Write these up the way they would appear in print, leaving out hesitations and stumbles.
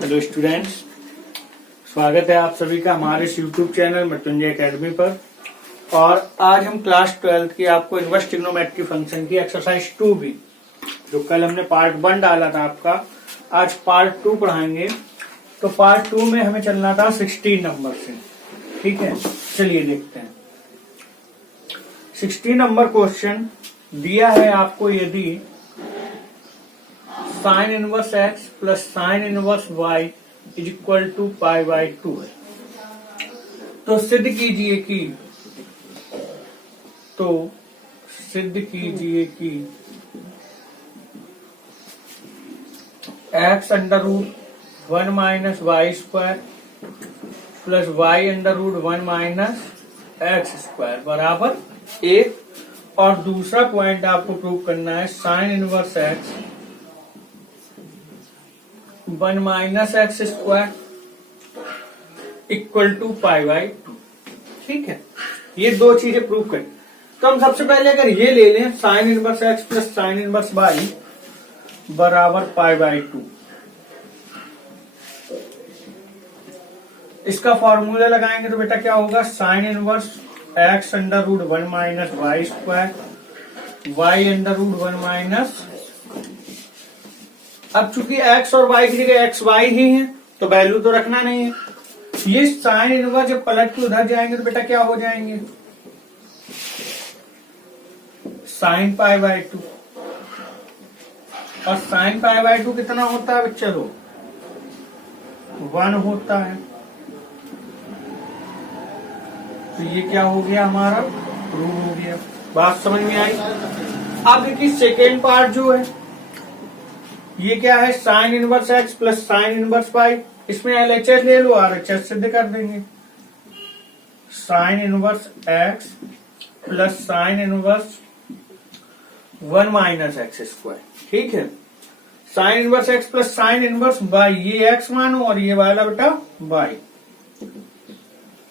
Hello students, स्वागत है आप सभी का हमारे इस यूट्यूब चैनल मृत्युंजय एकेडमी पर। और आज हम क्लास 12 की आपको इनवर्स ट्रिग्नोमेट्री फंक्शन की एक्सरसाइज 2 भी, जो कल हमने पार्ट 1 डाला था आपका, आज पार्ट 2 पढ़ाएंगे। तो पार्ट 2 में हमें चलना था 16 नंबर से। ठीक है, चलिए देखते हैं। 16 नंबर क्वेश्चन दिया है आपको, यदि sine inverse x plus sine inverse y is equal to pi by 2 है, तो सिद्ध कीजिए कि x under root 1 minus Y square plus y under root 1 minus x square बराबर 1। और दूसरा पॉइंट आपको प्रूव करना है sine inverse x 1 minus x square equal to pi by 2। ठीक है, ये दो चीजें प्रूव करें। तो हम सबसे पहले अगर ये ले लें sine inverse x plus sine inverse y बराबर पाई बाई 2, इसका फॉर्मूला लगाएंगे तो बेटा क्या होगा, sine inverse x under root 1 minus Y square y under root 1 minus. अब चूंकि x और y की जगह एक्स वाई ही है तो वैल्यू तो रखना नहीं है। ये साइन इनवर्स जब पलट के उधर जाएंगे तो बेटा क्या हो जाएंगे, साइन पाई बाई 2। और साइन पाई बाई 2 कितना होता है बच्चा, तो 1 होता है। तो ये क्या हो गया, हमारा प्रूव हो गया। बात समझ में आई। अब देखिए सेकेंड पार्ट जो है, ये क्या है, sine inverse x plus sine inverse y. इसमें एलएचएस ले लो, आरएचएस सिद्ध कर देंगे। Sine inverse x plus sine inverse 1 minus x square. ठीक है, sine inverse x plus sine inverse y, ये एक्स मानो और ये वाला बेटा वाई।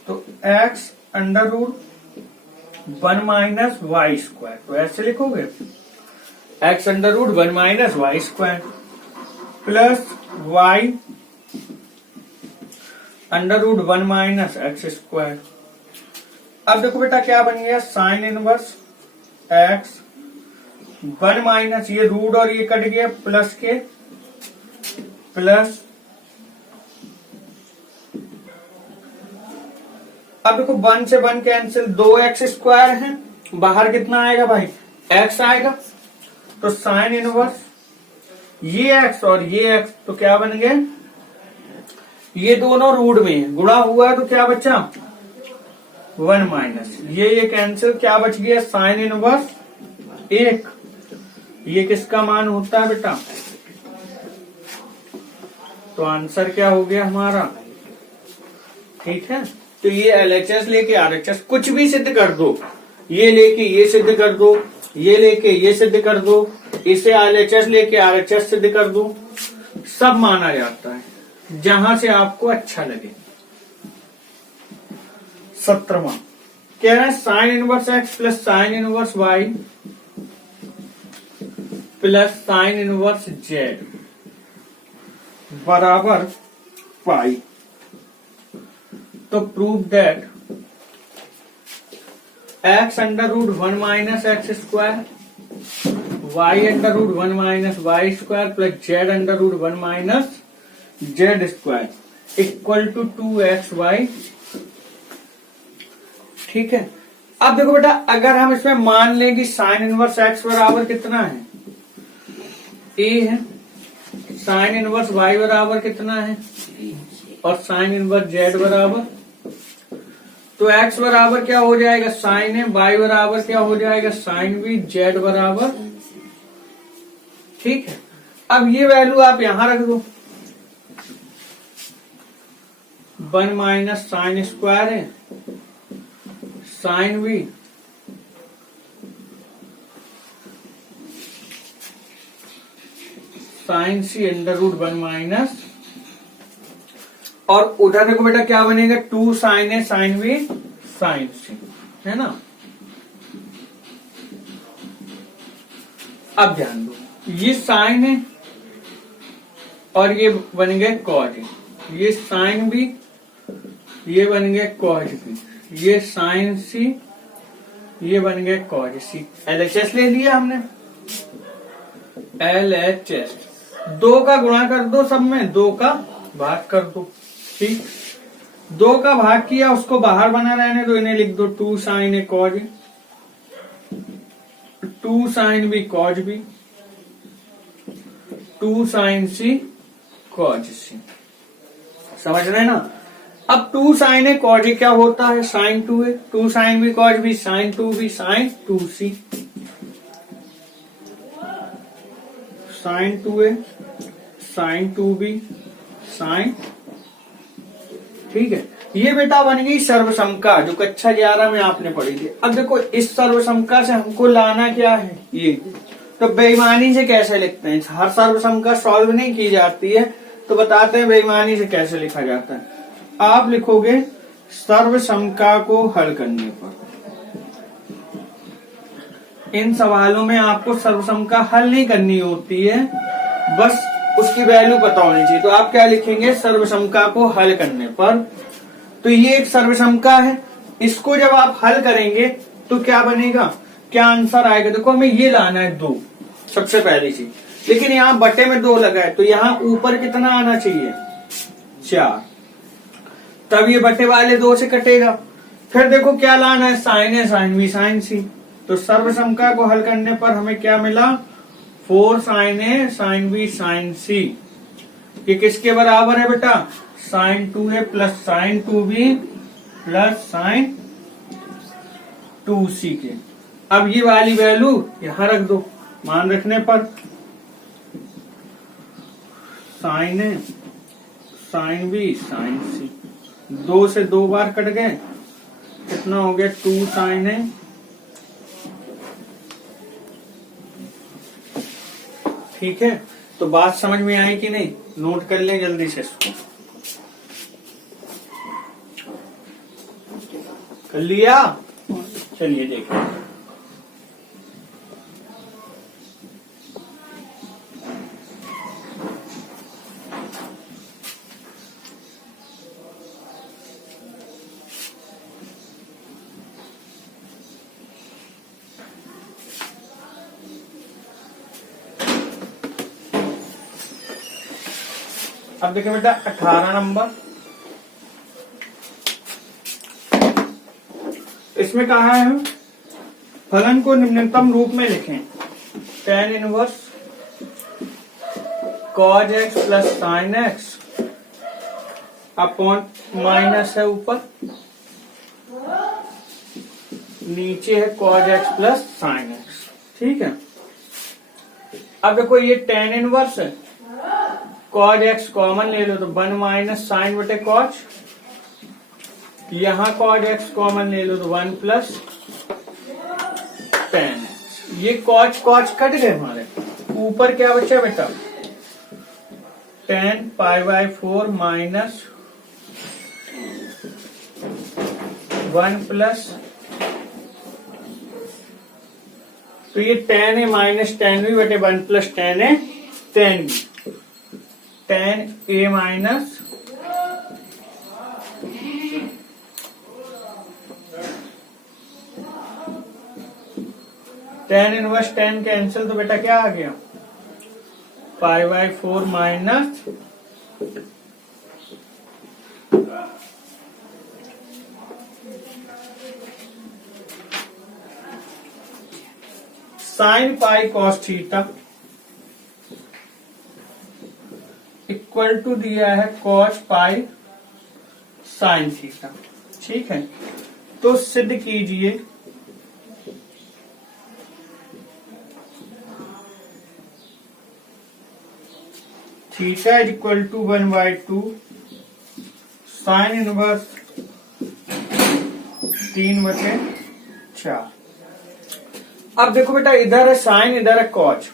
तो x under root 1 minus Y square, तो ऐसे लिखोगे x under root 1 minus Y square plus y under root 1 minus x square. अब देखो बेटा क्या बन गया, साइन इनवर्स एक्स 1 माइनस, ये रूट और ये कट गया, प्लस के प्लस। अब देखो 1 से 1 कैंसिल, 2x स्क्वायर है, बाहर कितना आएगा भाई, x आएगा। तो साइन इनवर्स ये x और ये x, तो क्या बन गए, ये दोनों रूट में गुणा हुआ है तो क्या बचा 1 माइनस, ये कैंसिल, क्या बच गया साइन इनवर्स 1। ये किसका मान होता है बेटा, तो आंसर क्या हो गया हमारा। ठीक है, तो ये एलएचएस लेके आरएचएस कुछ भी सिद्ध कर दो, ये लेके ये सिद्ध कर दो, ये लेके ये सिद्ध कर दो, इसे एलएचएस लेके आरएचएस सिद्ध कर दो, सब माना जाता है जहां से आपको अच्छा लगे। 17वां कह रहा है sine inverse x plus sine inverse y plus sine inverse z बराबर पाई। तो prove that x under root 1 minus x square y under root 1 minus Y square plus z under root 1 minus z square equal to 2xy। ठीक है, अब देखो बेटा, अगर हम इसमें मान लें कि साइन इनवर्स एक्स बराबर कितना है, a है, साइन इनवर्स y बराबर कितना है, और साइन इनवर्स z बराबर, तो x बराबर क्या हो जाएगा साइन है, y बराबर क्या हो जाएगा साइन भी, z बराबर। ठीक है, अब ये वैल्यू आप यहां रख दो, 1 माइनस साइन स्क्वायर है, साइन भी साइन सी अंडर रूट 1 माइनस, और उधर देखो बेटा क्या बनेगा, 2 साइन है, साइन भी साइन सी, है ना। अब ध्यान दो, ये साइन है और ये बन गए कॉज, ये साइन बी, ये बन गए कॉज बी, ये साइन सी, ये बन गए कॉज सी। LHS ले लिया हमने, LHS। 2 का गुणा कर दो सब में, 2 का भाग कर दो। ठीक, 2 का भाग किया, उसको बाहर बना रहने दो, इन्हें लिख दो 2 sine A cos, 2 sine B cos B, 2 sine C cos C. समझ रहे ना? अब 2 साइन ए कॉज ए क्या होता है? Sine 2a, 2 sine B cos B sine 2b sine 2c, sine 2a sine 2b sine. ठीक है, ये बेटा बन गई सर्वसमका जो कक्षा 11 में आपने पढ़ी थी। अब देखो इस सर्वसमका से हमको लाना क्या है, ये तो बेईमानी से कैसे लिखते हैं। हर सर्वसमका सॉल्व नहीं की जाती है, तो बताते हैं बेईमानी से कैसे लिखा जाता है। आप लिखोगे सर्वसमका को हल करने पर, इन सवालों में आपको सर्वसमका हल नहीं करनी होती है, बस उसकी वैल्यू पता होनी चाहिए। तो आप क्या लिखेंगे? सर्वसमका को हल करने पर। तो ये एक सर्वसमका है, इसको जब आप हल करेंगे तो क्या बनेगा, क्या आंसर आएगा? देखो हमें ये लाना है 2, सबसे पहली चीज। लेकिन यहाँ बटे में 2 लगा है, तो यहाँ ऊपर कितना आना चाहिए? 4। तब ये बटे वाले 2 से कटेगा। फिर देखो क्या लाना है, sign A sine B sine सी। तो सर्वसमका को हल करने पर हमें क्या मिला? 4 sine A sine B sine C. ये किसके बराबर है बेटा? Sine 2a plus sine 2b plus sine 2c के। अब ये वाली वैल्यू यहां रख दो, मान रखने पर sign A sine B sine सी, 2 से 2 बार कट गए, कितना हो गया? 2 साइन ए। ठीक है, तो बात समझ में आई कि नहीं? नोट कर ले जल्दी से इसको। कर लिया? चलिए देखो, अब देखिए बेटा 18 नंबर, इसमें कहा है फलन को निम्नतम रूप में लिखें। tan inverse cos x plus sine x upon minus है ऊपर, नीचे है cos x plus sine x. ठीक है, अब देखो ये tan इनवर्स है, cos x कॉमन ले लो तो 1 माइनस साइन बटे कॉज, यहां cos x कॉमन ले लो तो 1 प्लस tan x। ये कॉज कॉज कट गए हमारे, ऊपर क्या बचा बेटा? tan π/4 माइनस 1 प्लस, तो ये tan है माइनस tan b बटे 1 प्लस tan है tan b, tan a minus tan inverse tan cancel, तो बेटा क्या आ गया? π/4 minus sine pi cos theta equal to दिया है कॉस पाई साइन थीटा। ठीक है, तो सिद्ध कीजिए theta is equal to 1/2 sine inverse 3/4। अब देखो बेटा, इधर है साइन, इधर है कॉज,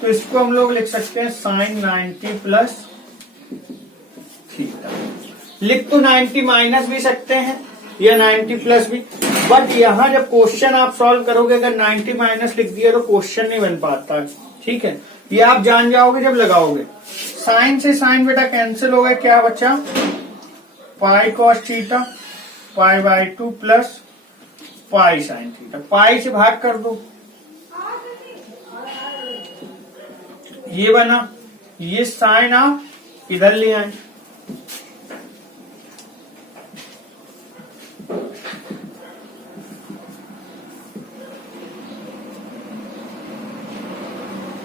तो इसको हम लोग लिख सकते हैं साइन 90 प्लस थीटा। लिख तो 90 माइनस भी सकते हैं या 90 प्लस भी, बट यहाँ जब क्वेश्चन आप सॉल्व करोगे, अगर 90 माइनस लिख दिया तो क्वेश्चन नहीं बन पाता। ठीक है, ये आप जान जाओगे जब लगाओगे। साइन से साइन बेटा कैंसिल हो गया, क्या बचा? Pi cos theta pi by 2 plus pi sine theta. Pi से भाग कर दो, ये बना। ये साइन आप इधर ले आए,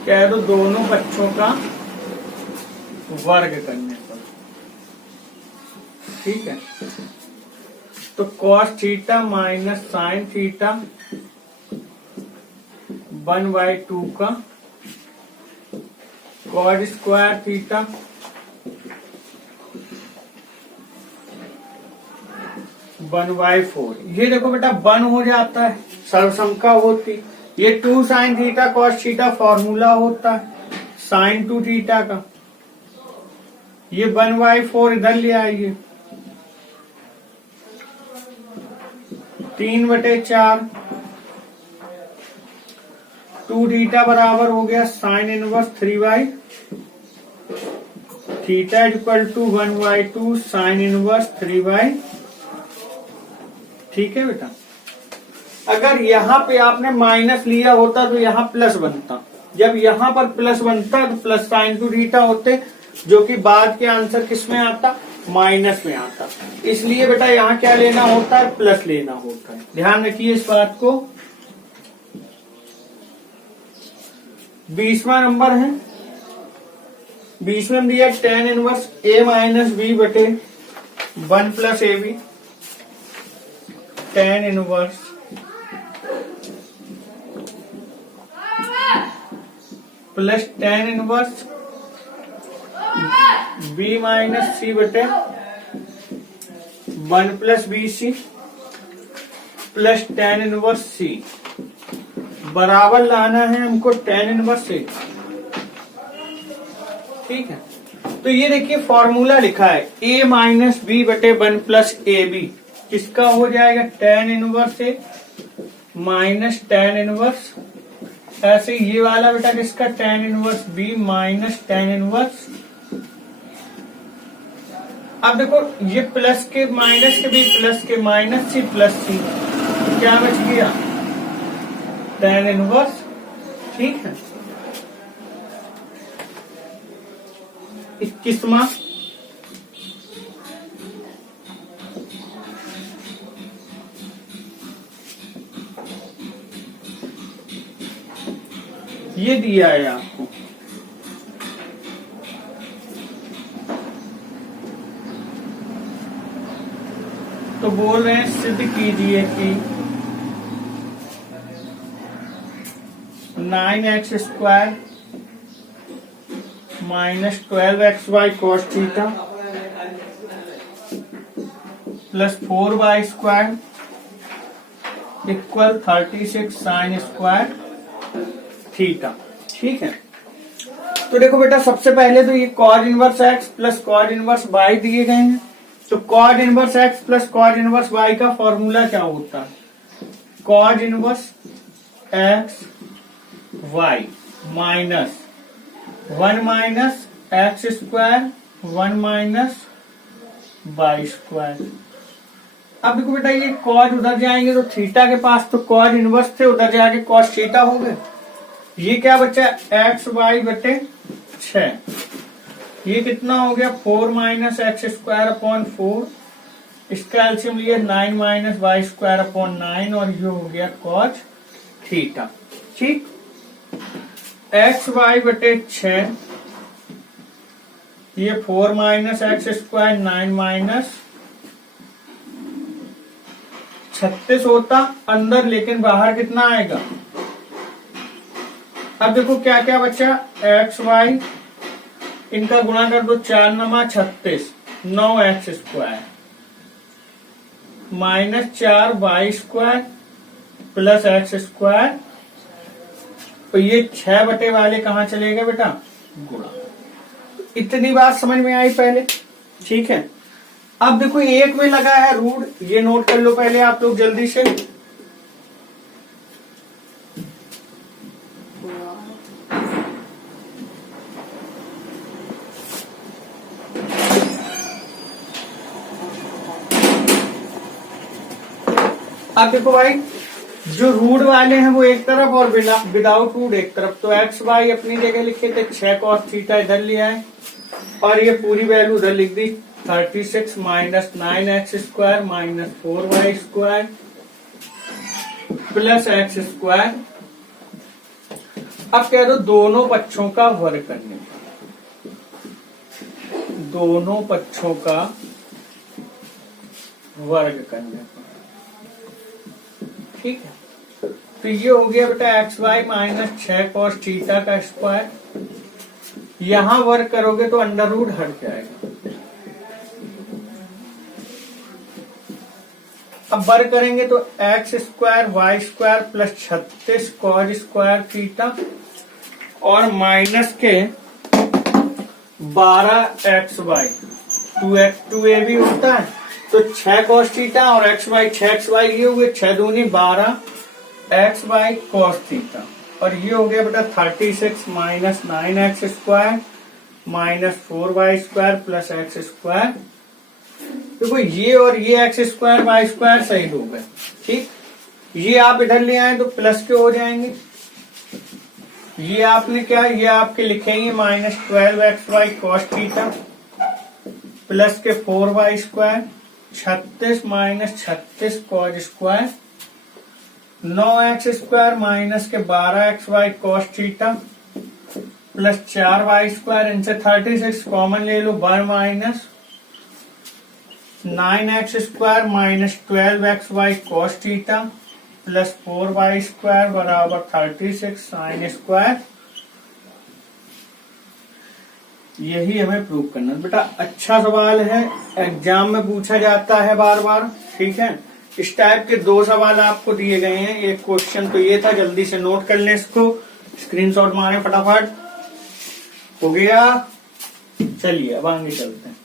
कह दो दोनों बच्चों का वर्ग करने पर। ठीक है, तो cos theta minus sine theta 1/2 का कॉस स्क्वायर थीटा 1/4। ये देखो बेटा 1 हो जाता है, सर्वसंख्या होती। ये 2 sine theta cos theta formula होता है साइन 2 थीटा का। ये 1/4 इधर ले आइए, 3/4। 2 थीटा बराबर हो गया sine inverse 3 theta equal to 1/2 sine inverse 3। ठीक है बेटा, अगर यहाँ पे आपने माइनस लिया होता तो यहाँ प्लस बनता। जब यहाँ पर प्लस बनता तो प्लस साइन 2 थीटा होते, जो कि बाद के आंसर किस में आता? माइनस में आता। इसलिए बेटा यहाँ क्या लेना होता है? प्लस लेना होता है। ध्यान रखिए इस बात को। 20वां नंबर है, 20वें में दिया tan inverse a minus B बटे 1 plus A B. tan inverse plus tan inverse b minus C बटे 1 plus B C plus tan inverse C. बराबर लाना है हमको tan इनवर्स से। ठीक है, तो ये देखिए फॉर्मूला लिखा है a माइनस बी बटे 1 प्लस ए बी। किसका हो जाएगा? tan इनवर्स ए माइनस tan इनवर्स। ऐसे ये वाला बेटा किसका? tan inverse b minus tan inverse. अब देखो ये प्लस के माइनस के भी प्लस के माइनस सी प्लस सी, तो क्या बच गया? tan inverse. ठीक है, 21वां ये दिया है आपको, तो बोल रहे हैं सिद्ध कीजिए कि 9x² minus 12xy cos theta plus 4y² equal 36 sine square theta. ठीक है, तो देखो बेटा सबसे पहले तो ये cause inverse x plus cos inverse y दिए गए हैं। तो cos inverse x plus cos inverse y का फॉर्मूला क्या होता है? Cause inverse x y minus 1 minus x² 1 minus y²। अब देखो बेटा ये कॉज उधर जाएंगे तो थीटा के पास, तो कॉज इनवर्स थे उधर जाके कॉस थीटा हो गए। ये क्या बचा? xy बटे 6। ये कितना हो गया? 4 माइनस x² अपॉन 4। इसका एलसीएम लिया 9 माइनस y² अपॉन 9 और ये हो गया कॉस थीटा। ठीक, xy बटे 6, ये 4 माइनस x² 9 माइनस 36 होता अंदर, लेकिन बाहर कितना आएगा? अब देखो क्या क्या बचा? xy इनका गुणा कर दो, 4 नमा 36 9x² minus 4y² plus x²। तो ये 6 बटे वाले कहाँ चले गए बेटा? गुणा। इतनी बात समझ में आई पहले। ठीक है, अब देखो एक में लगा है रूट, ये नोट कर लो पहले आप लोग जल्दी से। अब देखो भाई, जो रूट वाले हैं वो एक तरफ और विदाउट रूट एक तरफ, तो एक्स वाई अपनी जगह लिखे थे, 6 cos थीटा इधर लिया है और ये पूरी वैल्यू उधर लिख दी, 36 minus 9x square minus 4y square plus x square. अब कह दो दोनों पक्षों का वर्ग करने पर, दोनों पक्षों का वर्ग करने पर, ठीक है। तो ये हो गया बेटा x Y minus 6 cos theta का स्क्वायर, यहां वर्ग करोगे तो अंडर रूट हट जाएगा। अब वर्ग करेंगे तो x square Y square plus 36 cos square theta और माइनस के 12 एक्स वाई, 2a भी होता है तो 6 cos थीटा और एक्स वाई 6 एक्स वाई, ये हुए 6 दूनी 12 एक्स वाई cos थीटा और ये हो गया बेटा 36 minus 9x square minus 4y square plus x square. देखो ये और ये एक्स स्क्वायर वाई स्क्वायर सही हो गए, ठीक। ये आप इधर ले आए तो प्लस के हो जाएंगे, ये आपने क्या, ये आपके लिखेंगे minus 12x y cos theta plus के 4y square 36 minus 36 cos square 9x square minus के 12x y cos theta plus 4y square, इनसे 36 कॉमन ले लो, 1 minus 9x square minus 12x y cos theta plus 4y square बराबर 36 sine square. यही हमें prove करना है बेटा। अच्छा सवाल है, एग्जाम में पूछा जाता है बार बार, ठीक है। इस टाइप के 2 सवाल आपको दिए गए हैं, एक क्वेश्चन तो ये था, जल्दी से नोट कर लें इसको, स्क्रीनशॉट मारें फटाफट। हो गया, चलिए अब आगे चलते हैं।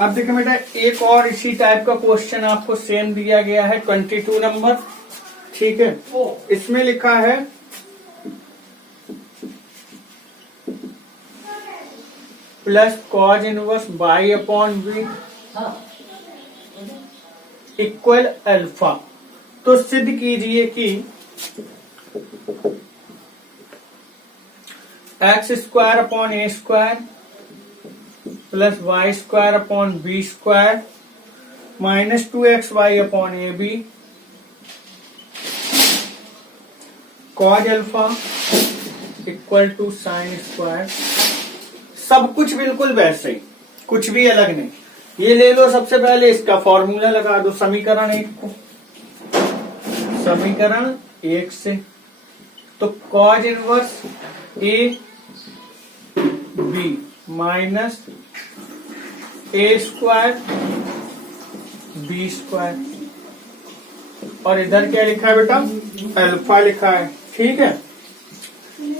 अब देखिए बेटा, एक और इसी टाइप का क्वेश्चन आपको सेम दिया गया है, 22 नंबर, ठीक है। इसमें लिखा है plus cos inverse by upon B equal alpha. तो सिद्ध कीजिए कि x square upon A square plus y square upon B square minus 2x y upon A B cos alpha equal to sine square. सब कुछ बिल्कुल वैसे ही, कुछ भी अलग नहीं। ये ले लो, सबसे पहले इसका फॉर्मूला लगा दो समीकरण 1 को, समीकरण 1 से तो cos inverse A B minus A square B square और इधर क्या लिखा है बेटा, अल्फा लिखा है, ठीक है।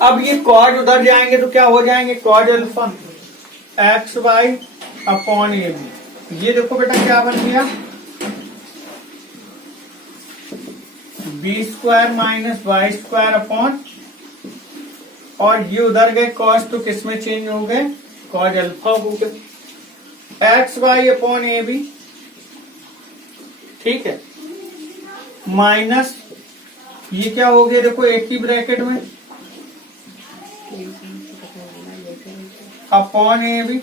अब ये कॉज उधर जाएंगे तो क्या हो जाएंगे, cos alpha x Y upon A B. ये देखो बेटा क्या बन गया, B square minus Y square upon, और ये उधर गए कॉज तो किसमें चेंज हो गए, कॉज अल्फा हो गए, X Y upon A B, ठीक है, माइनस ये क्या हो गया, देखो एक ही ब्रैकेट में अपॉन ए बी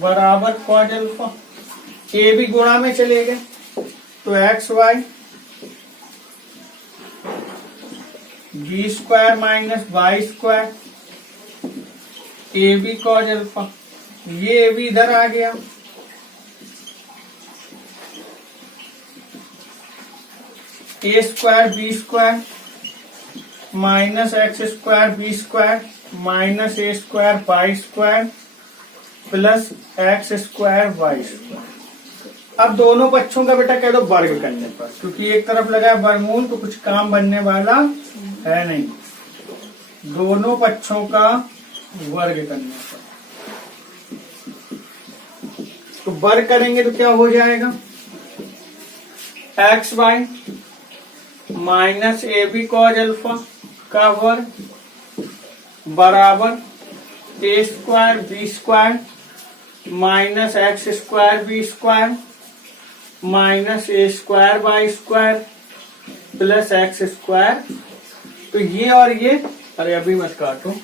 बराबर कॉज अल्फा, ए बी गुणा में चले गए तो X Y B square minus Y square A B cos alpha, ये ए बी इधर आ गया, A square B square minus x square B square minus A square Y square plus x square Y square. अब दोनों पक्षों का बेटा कह दो वर्ग करने पर, क्योंकि एक तरफ लगा है वर्गमूल तो कुछ काम बनने वाला है नहीं, दोनों पक्षों का वर्ग करने पर तो वर्ग करेंगे तो क्या हो जाएगा, X Y minus A B cos alpha का वर्ग बराबर A square B square minus x square B square minus A square by square plus x square. तो ये और ये, अरे अभी मत काटो,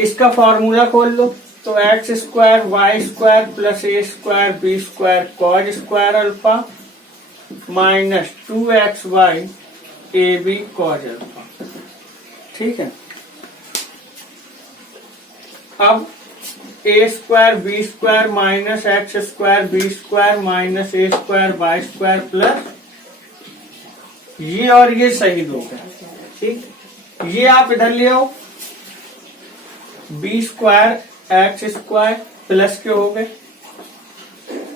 इसका फॉर्मूला खोल लो। तो x square Y square plus A square B square cos square alpha minus 2xy A B cos alpha. ठीक है, अब A square B square minus x square B square minus A square Y square plus ये और ये सही दो है। ठीक, ये आप इधर ले आओ, B square x square plus के हो गए,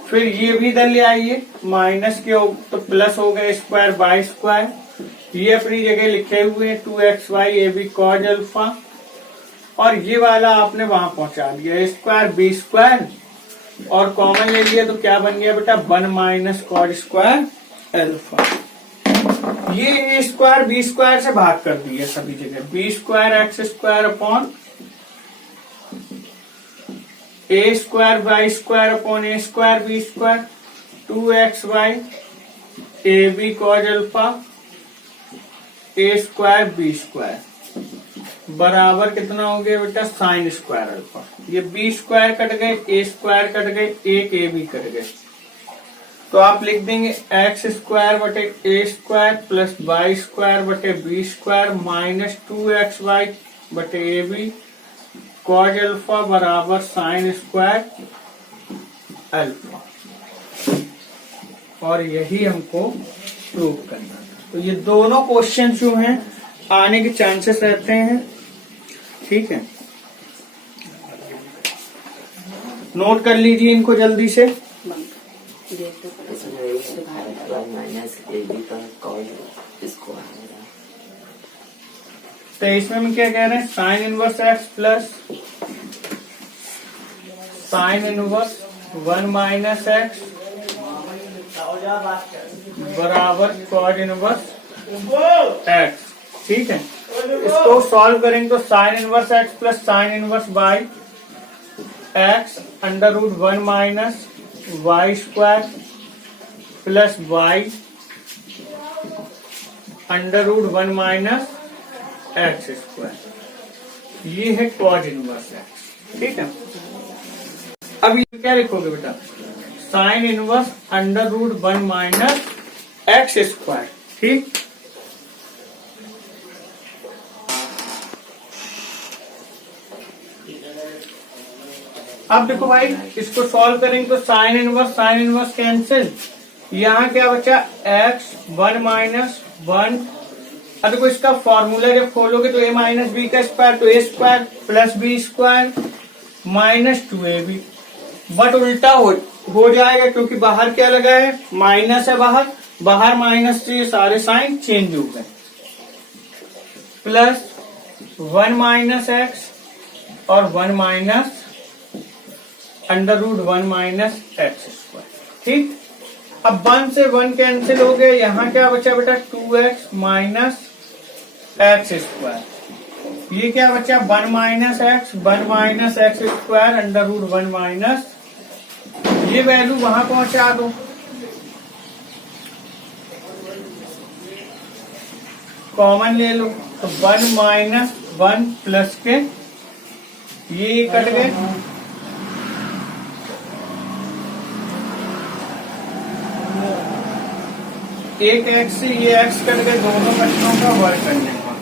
फिर ये भी इधर ले आइए माइनस के हो तो प्लस हो गए स्क्वायर बाई स्क्वायर, ये अपनी जगह लिखे हुए हैं 2xy A B cos alpha, और ये वाला आपने वहां पहुंचा दिया स्क्वायर बी स्क्वायर और कॉमन ले लिया तो क्या बन गया बेटा 1 माइनस कॉज स्क्वायर अल्फा। ये ए स्क्वायर बी स्क्वायर से भाग कर दिया सभी जगह, B square x square upon A square by square upon A square B square 2xy A B cos alpha A square B square बराबर कितना हो गया बेटा साइन स्क्वायर अल्फा। ये बी स्क्वायर कट गए, ए स्क्वायर कट गए, एक ए बी कट गए, तो आप लिख देंगे एक्स स्क्वायर बटे ए स्क्वायर प्लस वाई स्क्वायर बटे बी स्क्वायर माइनस 2xy बटे ए बी कॉज अल्फा बराबर साइन स्क्वायर अल्फा। और यही हमको प्रूव करना था। तो ये दोनों क्वेश्चन जो हैं आने के चांसेस रहते हैं। ठीक है, नोट कर लीजिए इनको जल्दी से। तो इसमें हम क्या कह रहे हैं, sine inverse x plus sine inverse 1 minus x बराबर कॉज इनवर्स एक्स। ठीक है, इसको सॉल्व करेंगे तो sine inverse x plus sine inverse by x under root 1 minus Y square plus y under root 1 minus x square, ये है cause inverse x. ठीक है, अब ये क्या लिखोगे बेटा, sine inverse under root 1 minus x square. ठीक, अब देखो भाई इसको सॉल्व करेंगे तो साइन इनवर्स कैंसिल, यहाँ क्या बचा एक्स 1 माइनस 1। अब देखो इसका फॉर्मूला जब खोलोगे तो ए माइनस बी का स्क्वायर, तो A square plus B square minus 2ab, but उल्टा हो जाएगा क्योंकि बाहर क्या लगा है, माइनस है, बाहर माइनस से ये सारे साइन चेंज हो गए, प्लस 1 माइनस एक्स और 1 minus under root 1 minus x square. ठीक, अब 1 से 1 कैंसिल हो गए, यहाँ क्या बचा बेटा 2x माइनस एक्स स्क्वायर, ये क्या बचा 1 minus x square under root 1 minus, ये वैल्यू वहां पहुंचा दो, कॉमन ले लो तो 1 माइनस 1 प्लस के ये कट गए, एक एक्स से ये एक्स कट गए, दोनों पक्षों का वर्ग करने का,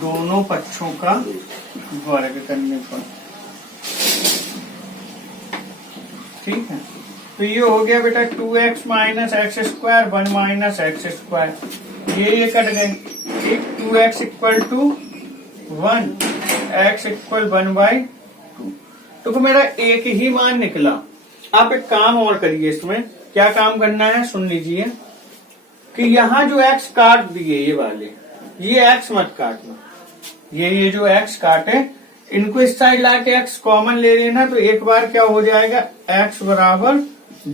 दोनों पक्षों का वर्ग करने पर। ठीक है, तो ये हो गया बेटा 2x minus x square 1 minus x square, ये कट गए। ठीक, 2x equal to 1, x equal 1/2। तो मेरा एक ही मान निकला। आप एक काम और करिए, इसमें क्या काम करना है सुन लीजिए, कि यहाँ जो x काट दिए ये वाले, ये x मत काटना, ये जो x काटे इनको इस साइड लाके x कॉमन ले लेना, तो एक बार क्या हो जाएगा x बराबर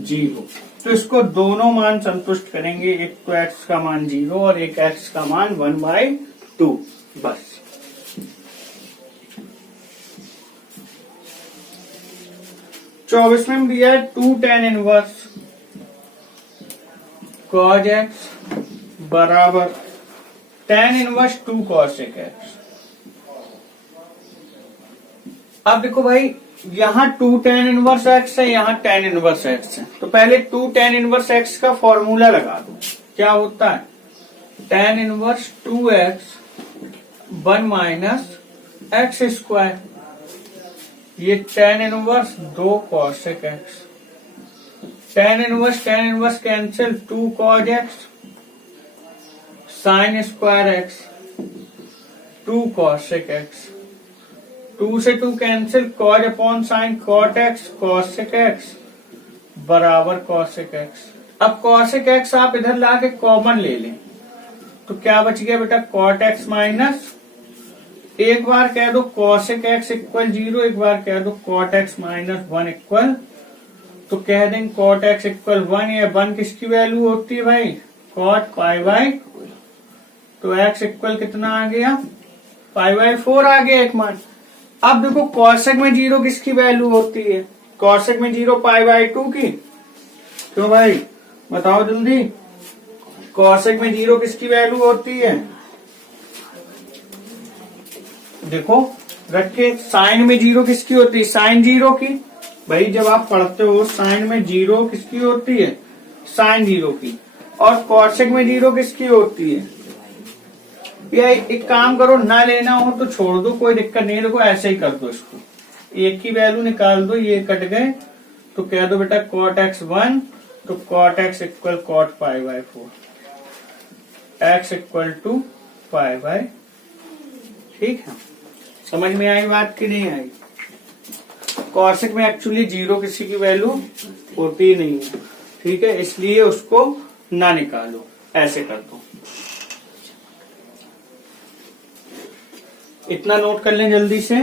0। तो इसको दोनों मान संतुष्ट करेंगे, एक तो x का मान 0 और एक x का मान 1/2। बस चौबीसवें में दिया है 2 tan इनवर्स cos x बराबर tan इनवर्स 2 cos x। अब देखो भाई, यहाँ 2 tan इनवर्स x है, यहाँ tan इनवर्स x है, तो पहले 2 tan इनवर्स x का फॉर्मूला लगा दो। क्या होता है tan inverse 2x 1 minus x square, ये tan inverse 2 cos x, tan inverse cancel 2 cos x sine square x 2 cos x, 2 से 2 cancel, cos upon sine cot x cos x बराबर cos x। अब cos x आप इधर लाके common ले लें, तो क्या बच गया बेटा cot x माइनस, एक बार कह दो cos x इक्वल 0, एक बार कह दो cot x माइनस 1 इक्वल, तो कह देंगे cot x इक्वल 1, या 1 किसकी वैल्यू होती है भाई cot π/, तो x इक्वल कितना आ गया π/4 आ गया एक मान। अब देखो cosec में 0 किसकी वैल्यू होती है, cosec में 0 π/2 की, क्यों भाई बताओ जल्दी, cosec में 0 किसकी वैल्यू होती है, देखो रख के, साइन में 0 किसकी होती है साइन 0 की, भाई जब आप पढ़ते हो साइन में 0 किसकी होती है साइन 0 की, और cosec में 0 किसकी होती है, या एक काम करो ना लेना हो तो छोड़ दो, कोई दिक्कत नहीं है, देखो ऐसे ही कर दो, इसको एक की वैल्यू निकाल दो, ये कट गए, तो कह दो बेटा cot x 1, तो cot x equal cot π/4, x equal to π/, ठीक है। समझ में आई बात कि नहीं आई। cosec में एक्चुअली 0 किसी की वैल्यू होती नहीं है, ठीक है, इसलिए उसको ना निकालो, ऐसे कर दो। इतना नोट कर लें जल्दी से।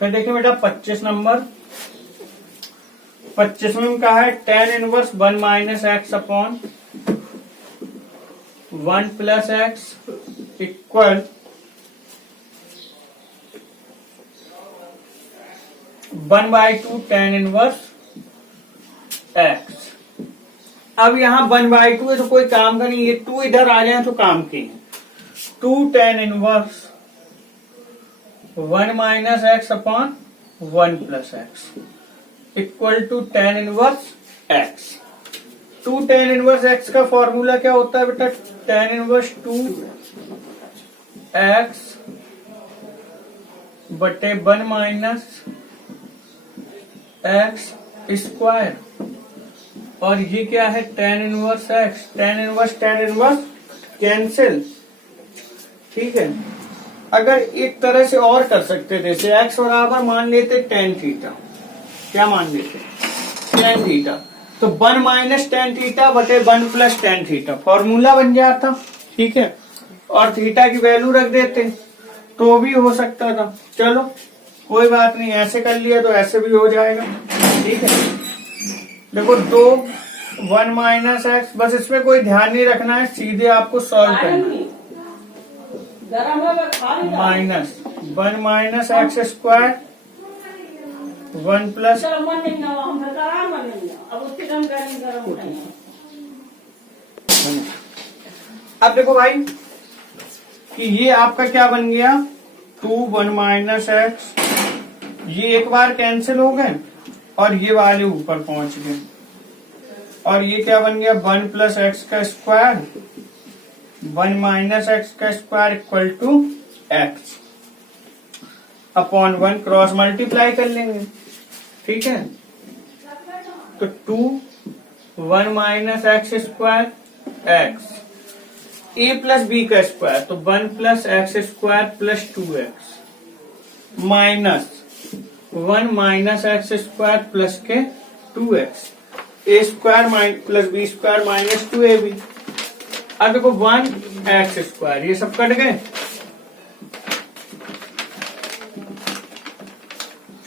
फिर देखिए बेटा 25 नंबर, 25 में कहा है tan inverse 1 minus x upon 1 plus x equal 1/2 tan inverse x. अब यहाँ 1/2 है तो कोई काम का नहीं, ये 2 इधर आ जाए तो काम के हैं, 2 tan inverse 1 minus x upon 1 plus x equal to tan inverse x. 2 tan inverse x का फॉर्मूला क्या होता है बेटा, tan इनवर्स 2 एक्स बटे 1 माइनस एक्स स्क्वायर, और ये क्या है tan inverse x, tan inverse cancel, ठीक है। अगर एक तरह से और कर सकते थे, जैसे x बराबर मान लेते tan थीटा, क्या मान लेते tan थीटा, तो 1 माइनस tan थीटा बटे 1 प्लस tan थीटा फॉर्मूला बन जाता, ठीक है, और थीटा की वैल्यू रख देते तो भी हो सकता था। चलो कोई बात नहीं, ऐसे कर लिया तो ऐसे भी हो जाएगा, ठीक है। देखो 2 1 माइनस एक्स, बस इसमें कोई ध्यान नहीं रखना है, सीधे आपको सॉल्व करना है, minus 1 minus x square 1 plus, अब देखो भाई कि ये आपका क्या बन गया 2 1 माइनस एक्स, ये एक बार कैंसिल हो गए और ये वाले ऊपर पहुंच गए, और ये क्या बन गया 1 प्लस एक्स का स्क्वायर 1 माइनस एक्स का square equal to X upon 1, cross multiply कर लेंगे, ठीक है। तो 2 1 minus x square X A plus B का स्क्वायर, तो 1 plus x square plus 2x minus 1 minus x square plus के 2x, A square plus B square minus 2ab। अब देखो 1 एक्स स्क्वायर, ये सब कट गए,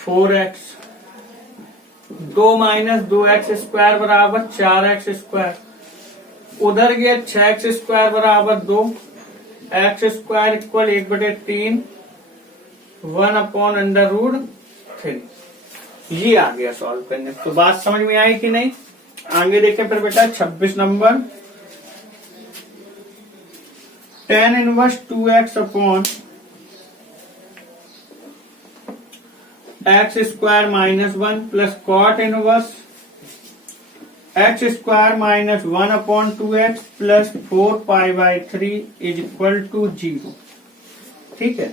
4x, 2 माइनस 2x स्क्वायर बराबर 4x square, उधर गया 6x स्क्वायर बराबर 2, एक्स स्क्वायर इक्वल 1/3, 1/√3। ये आ गया सॉल्व करने। तो बात समझ में आई कि नहीं? आगे देखें फिर बेटा 26 number, tan inverse 2x upon X square minus 1 plus cot inverse X square minus 1/2x plus 4π/3 is equal to 0। ठीक है,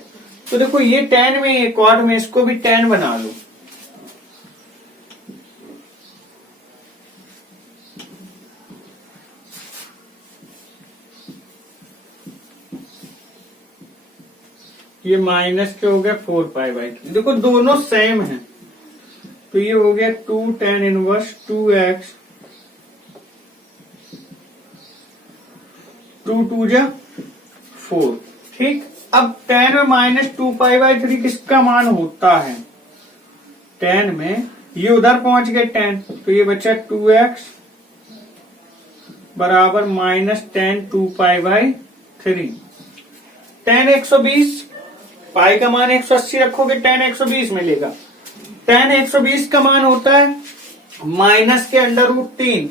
तो देखो ये tan में, ये कॉट में, इसको भी tan बना लो। ये माइनस के हो गया 4π/3। देखो दोनों सेम है, तो ये हो गया 2 tan इनवर्स 2x, 2 2 जा 4। ठीक, अब tan में माइनस 2π/3 किसका मान होता है? tan में ये उधर पहुंच गए tan, तो ये बचा 2x बराबर माइनस tan 2π/3। tan 120, पाई का मान 180 रखोगे, tan 120 मिलेगा। tan 120 का मान होता है माइनस के √3,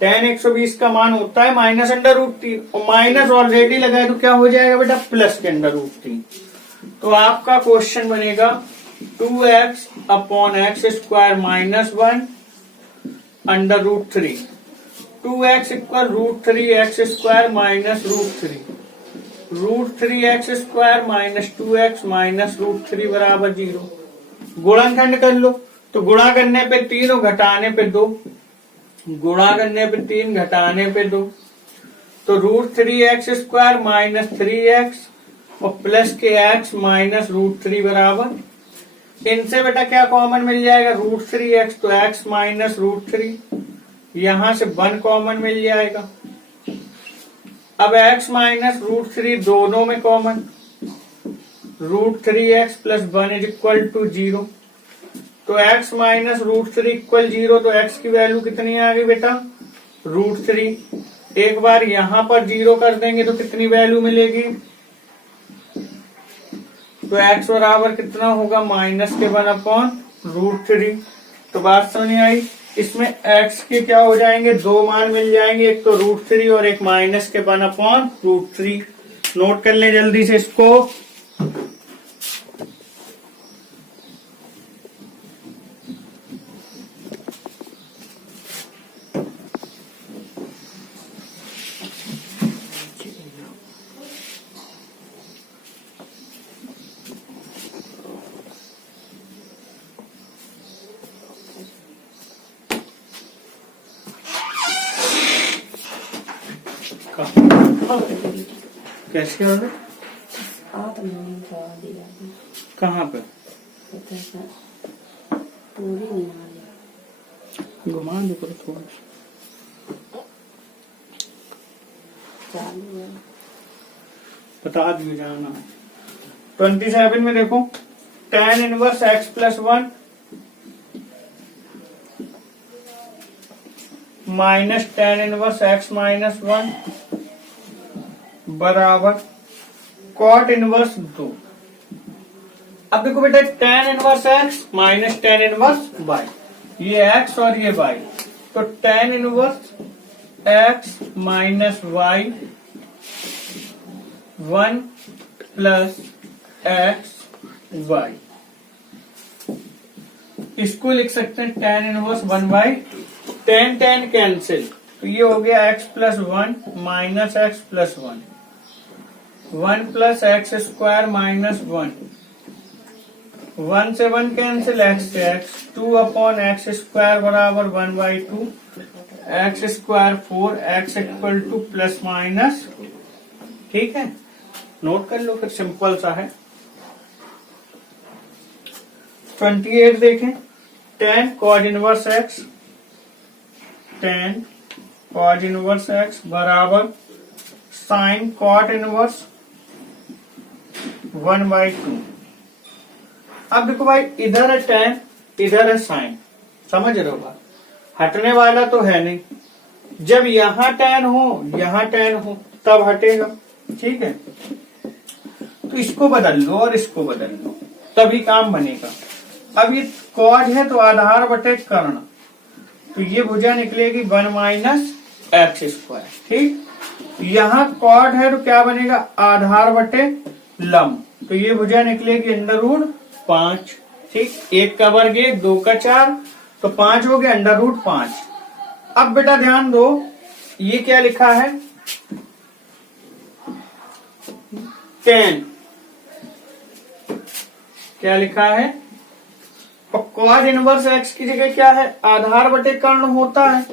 tan 120 का मान होता है माइनस √3, और माइनस ऑलरेडी लगा है तो क्या हो जाएगा बेटा? प्लस के √3। तो आपका क्वेश्चन बनेगा 2x upon X square minus 1 √3, 2x equal √3x square minus √3, √3x square minus 2x minus √3 बराबर 0। गुणनखंड कर लो, तो गुणा करने पे 3 और घटाने पे 2, गुणा करने पे 3 घटाने पे 2, तो √3x स्क्वायर माइनस 3x और प्लस के x माइनस √3 बराबर, इनसे बेटा क्या कॉमन मिल जाएगा? √3x, तो x माइनस √3, यहां से 1 कॉमन मिल जाएगा। अब x माइनस √3 दोनों में common, √3x plus 1 is equal to 0, तो x माइनस √3 इक्वल 0, तो x की वैल्यू कितनी आ गई बेटा? √3। एक बार यहां पर 0 कर देंगे तो कितनी वैल्यू मिलेगी? तो x बराबर कितना होगा? माइनस के 1/√3। तो बात समझ में आई? इसमें x के क्या हो जाएंगे? 2 मान मिल जाएंगे, एक तो √3 और एक माइनस के 1/√3। नोट कर लें जल्दी से इसको। कैसे हो रहा? कहाँ पे? घुमा दो करो थोड़ा सा, बता दियो जाना। 27 में देखो, tan inverse x plus 1 minus tan inverse x minus 1 बराबर कॉट इनवर्स 2। अब देखो बेटा, tan inverse x minus tan inverse y, ये x और ये y, तो tan inverse x minus y 1 plus x y, इसको लिख सकते हैं tan इनवर्स 1/, tan कैंसिल, तो ये हो गया x plus 1 minus x plus 1, 1 plus x square minus 1, 1 से 1 कैंसिल, x से x, 2 अपॉन एक्स स्क्वायर बराबर 1/2, x square 4, x equal two plus minus ठीक है, नोट कर लो फिर, सिंपल सा है। 28 देखें, tan cos inverse x, tan cos inverse x बराबर sin cot इनवर्स 1/2। अब देखो भाई, इधर है tan, इधर है sin, समझ रहे हो बात, हटने वाला तो है नहीं। जब यहां tan हो, यहां tan हो, तब हटेगा। ठीक है, तो इसको बदल लो और इसको बदल लो, तभी काम बनेगा। अब ये कॉड है तो आधार बटे कर्ण, तो ये भुजा निकलेगी 1 माइनस एक्स स्क्वायर। ठीक, यहाँ कॉड है तो क्या बनेगा, आधार बटे लंब, तो ये भुजा निकलेगी √5। ठीक, 1 का वर्ग 1, 2 का 4, तो 5 हो गया √5। अब बेटा ध्यान दो, ये क्या लिखा है, tan, क्या लिखा है, और cos इनवर्स x की जगह क्या है, आधार बटे कर्ण होता है।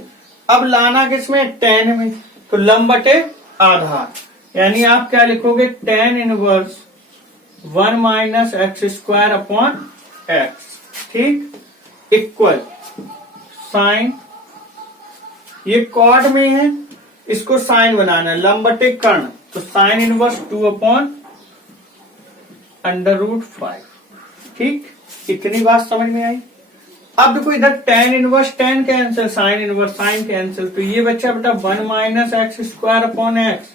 अब लाना किसमें, tan में, तो लंब बटे आधार, यानी आप क्या लिखोगे, tan inverse 1 minus x square upon x. ठीक, इक्वल साइन, ये कॉड में है, इसको साइन बनाना है, लंब बटे कर्ण, तो साइन इनवर्स 2 अपॉन √5। ठीक, इतनी बात समझ में आई। अब देखो इधर tan inverse tan cancel, sine inverse sine cancel, तो ये बच्चा बेटा 1 minus x square upon x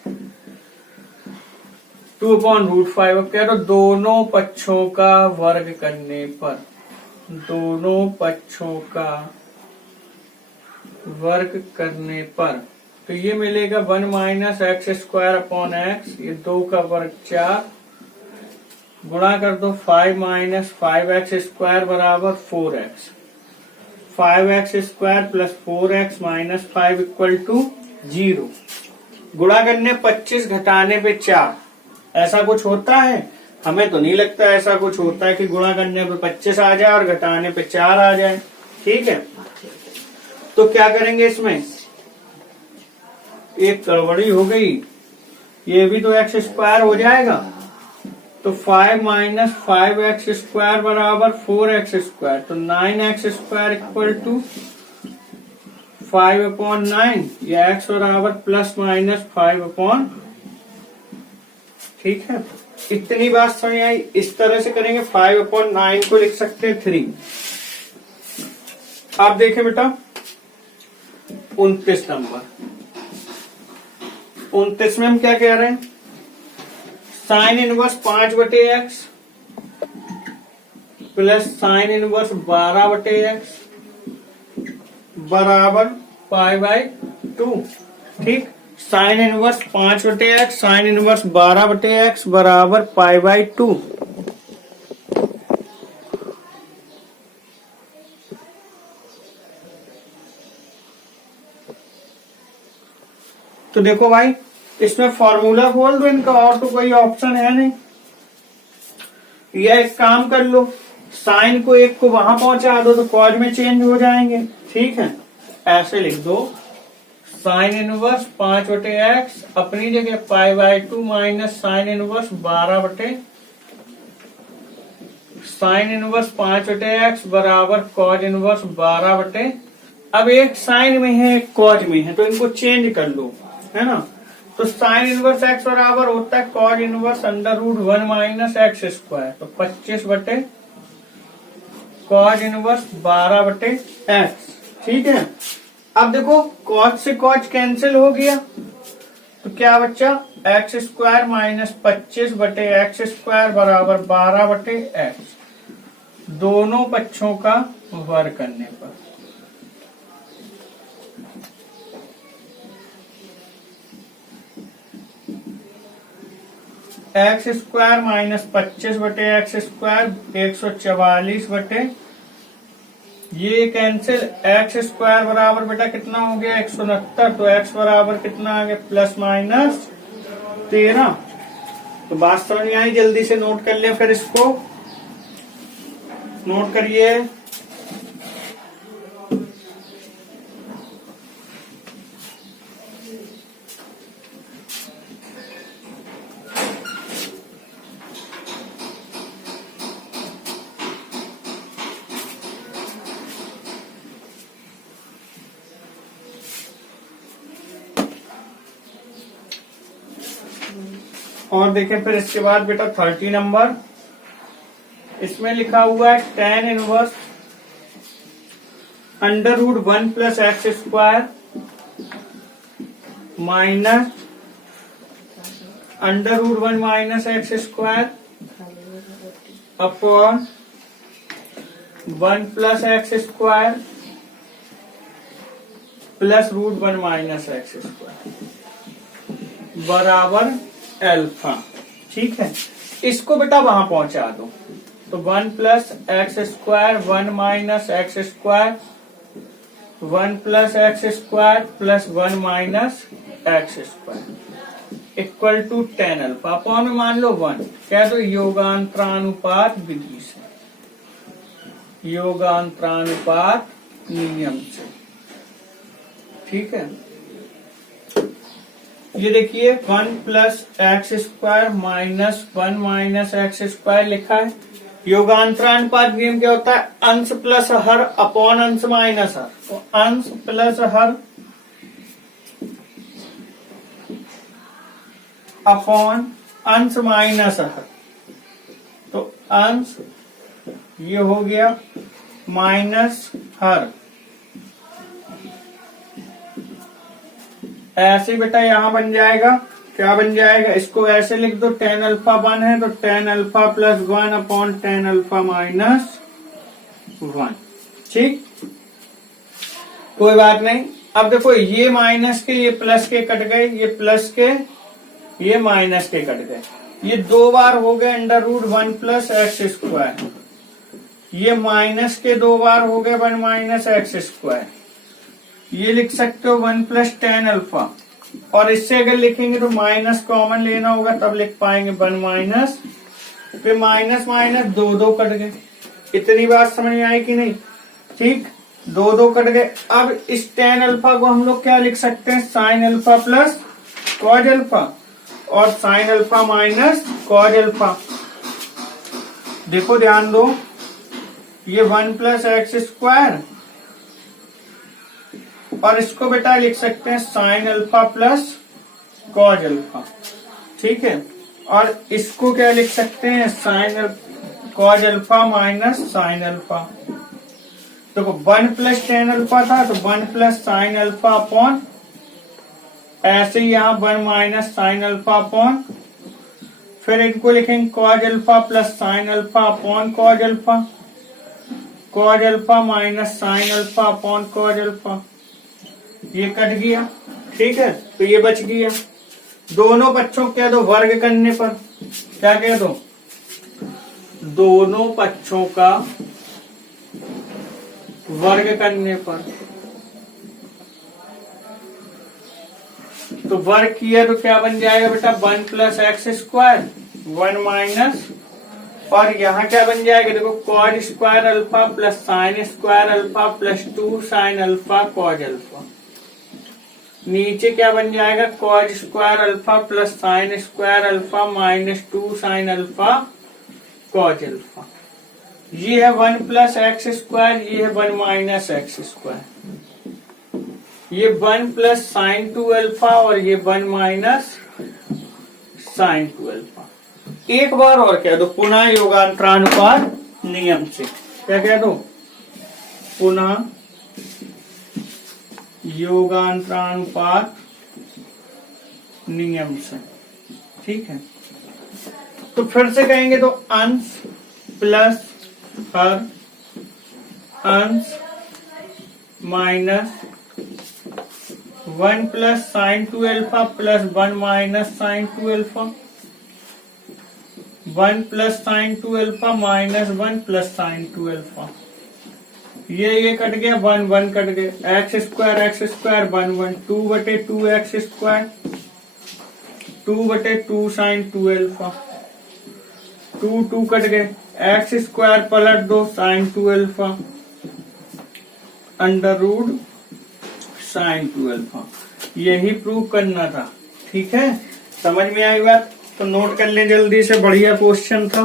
2 upon √5। अब कह रहे दोनों पक्षों का वर्ग करने पर, दोनों पक्षों का वर्ग करने पर, तो ये मिलेगा 1 minus x square upon x, ये 2 का वर्ग 4, गुणा कर दो 5 माइनस 5x स्क्वायर बराबर 4x, 5x square plus 4x minus 5 equal to 0। गुणा करने 25 घटाने पे 4, ऐसा कुछ होता है, हमें तो नहीं लगता ऐसा कुछ होता है कि गुणा करने पे 25 आ जाए और घटाने पे 4 आ जाए। ठीक है, तो क्या करेंगे, इसमें एक गड़बड़ी हो गई, ये भी तो x स्क्वायर हो जाएगा, तो 5 माइनस 5x स्क्वायर बराबर 4x स्क्वायर, तो 9x square equal to 5 upon 9, या x बराबर प्लस माइनस 5 अपॉन। ठीक है, इतनी बात समझ आई। इस तरह से करेंगे, 5 अपॉन 9 को लिख सकते हैं 3। आप देखें बेटा 29 नंबर, 29 में हम क्या कह रहे हैं, sine inverse 5/x plus sine inverse 12/x बराबर π/2। ठीक, sign inverse 5/x, sine inverse 12/x बराबर π/2। तो देखो भाई, इसमें फॉर्मूला खोल दो इनका, और तो कोई ऑप्शन है नहीं। या एक काम कर लो, साइन को 1 को वहां पहुंचा दो तो कॉज में चेंज हो जाएंगे। ठीक है, ऐसे लिख दो, साइन इनवर्स 5/x अपनी जगह π/2 minus sine inverse 12 sine inverse 5/x बराबर कॉज इनवर्स 12। अब एक साइन में है एक कॉज में है, तो इनको चेंज कर लो, है ना। तो साइन इनवर्स x बराबर होता है cause inverse √1 minus x square, तो 25 कॉज इनवर्स 12/x। ठीक है, अब देखो कॉज से कॉज कैंसिल हो गया, तो क्या बच्चा, x square minus 25/x square बराबर 12/x, दोनों पक्षों का वर्ग करने पर। X square minus 25/x square 144 ये कैंसिल, एक्स स्क्वायर बराबर बेटा कितना हो गया 169, तो एक्स बराबर कितना आ गया प्लस माइनस 13। तो बात समझ में आई, जल्दी से नोट कर ले, फिर इसको नोट करिए। और देखें फिर इसके बाद बेटा 30 नंबर, इसमें लिखा हुआ है tan inverse √1 plus x square minus √1 minus x square upon 1 plus x square plus √1 minus x square बराबर अल्फा। ठीक है, इसको बेटा वहां पहुंचा दो तो 1 plus x square 1 minus x square 1 plus x square plus 1 minus x square equal to tan alpha. Upon में मान लो 1, कह दो योगांतरानुपात विधि से, योगांतरानुपात नियम से। ठीक है, ये देखिए 1 plus x square minus 1 minus x square लिखा है। योगांतरानुपात नियम क्या होता है? अंश प्लस हर अपॉन अंश माइनस हर। तो अंश प्लस हर अपॉन अंश माइनस हर, तो अंश ये हो गया माइनस हर। ऐसे बेटा यहां बन जाएगा, क्या बन जाएगा? इसको ऐसे लिख दो, tan अल्फा 1 है तो tan alpha plus 1 upon tan alpha minus 1। ठीक, कोई बात नहीं। अब देखो ये माइनस के ये प्लस के कट गए, ये प्लस के ये माइनस के कट गए, ये 2 बार हो गए √1 प्लस एक्स स्क्वायर, ये माइनस के 2 बार हो गए 1 माइनस एक्स स्क्वायर। ये लिख सकते हो 1 प्लस tan अल्फा, और इससे अगर लिखेंगे तो माइनस कॉमन लेना होगा तब लिख पाएंगे 1 माइनस, फिर माइनस माइनस 2 कट गए। इतनी बात समझ में आई कि नहीं? ठीक, 2 कट गए। अब इस tan अल्फा को हम लोग क्या लिख सकते हैं? sin alpha plus cos alpha, और sin alpha minus cos alpha. देखो ध्यान दो, ये 1 प्लस एक्स स्क्वायर, और इसको बेटा लिख सकते हैं sin alpha plus cos alpha. ठीक है, और इसको क्या लिख सकते हैं? cos alpha minus sin alpha. देखो 1 प्लस tan अल्फा था तो 1 प्लस sin अल्फा अपॉन, ऐसे ही यहाँ 1 माइनस sin अल्फा अपॉन, फिर इनको लिखेंगे cos alpha plus sin alpha upon cos alpha, cos alpha minus sin alpha upon cos alpha. ये cut गया। ठीक है, तो ये बच गया। दोनों पक्षों कह दो वर्ग करने पर, क्या कह दो? दोनों पक्षों का वर्ग करने पर, तो वर्ग किया तो क्या बन जाएगा बेटा? 1 प्लस एक्स स्क्वायर 1 माइनस, और यहाँ क्या बन जाएगा? देखो cos square alpha plus sin square alpha plus 2 sin alpha cos alpha. नीचे क्या बन जाएगा? cos square alpha plus sin square alpha minus 2 sin alpha cos alpha. ये है 1 प्लस एक्स स्क्वायर, ये है 1 माइनस एक्स स्क्वायर, ये 1 प्लस sin 2 अल्फा और ये 1 माइनस sin 2 अल्फा। एक बार और कह दो, पुनः योगांतरानुपात नियम से। क्या कह दो? पुनः योगांतरानुपात नियम से। ठीक है, तो फिर से कहेंगे तो अंश प्लस हर, अंश minus 1 plus sin 2 alpha plus 1 minus sin 2 alpha, 1 plus sin 2 alpha minus 1 plus sin 2 alpha. ये कट गया, 1 कट गया, एक्स स्क्वायर 1 2 बटे 2 एक्स स्क्वायर, 2 बटे 2 sin 2 अल्फा, 2 कट गए, एक्स स्क्वायर पलट दो sin 2 अल्फा √ sin 2 अल्फा। यही प्रूव करना था। ठीक है, समझ में आई बात? तो नोट कर लें जल्दी से, बढ़िया क्वेश्चन था।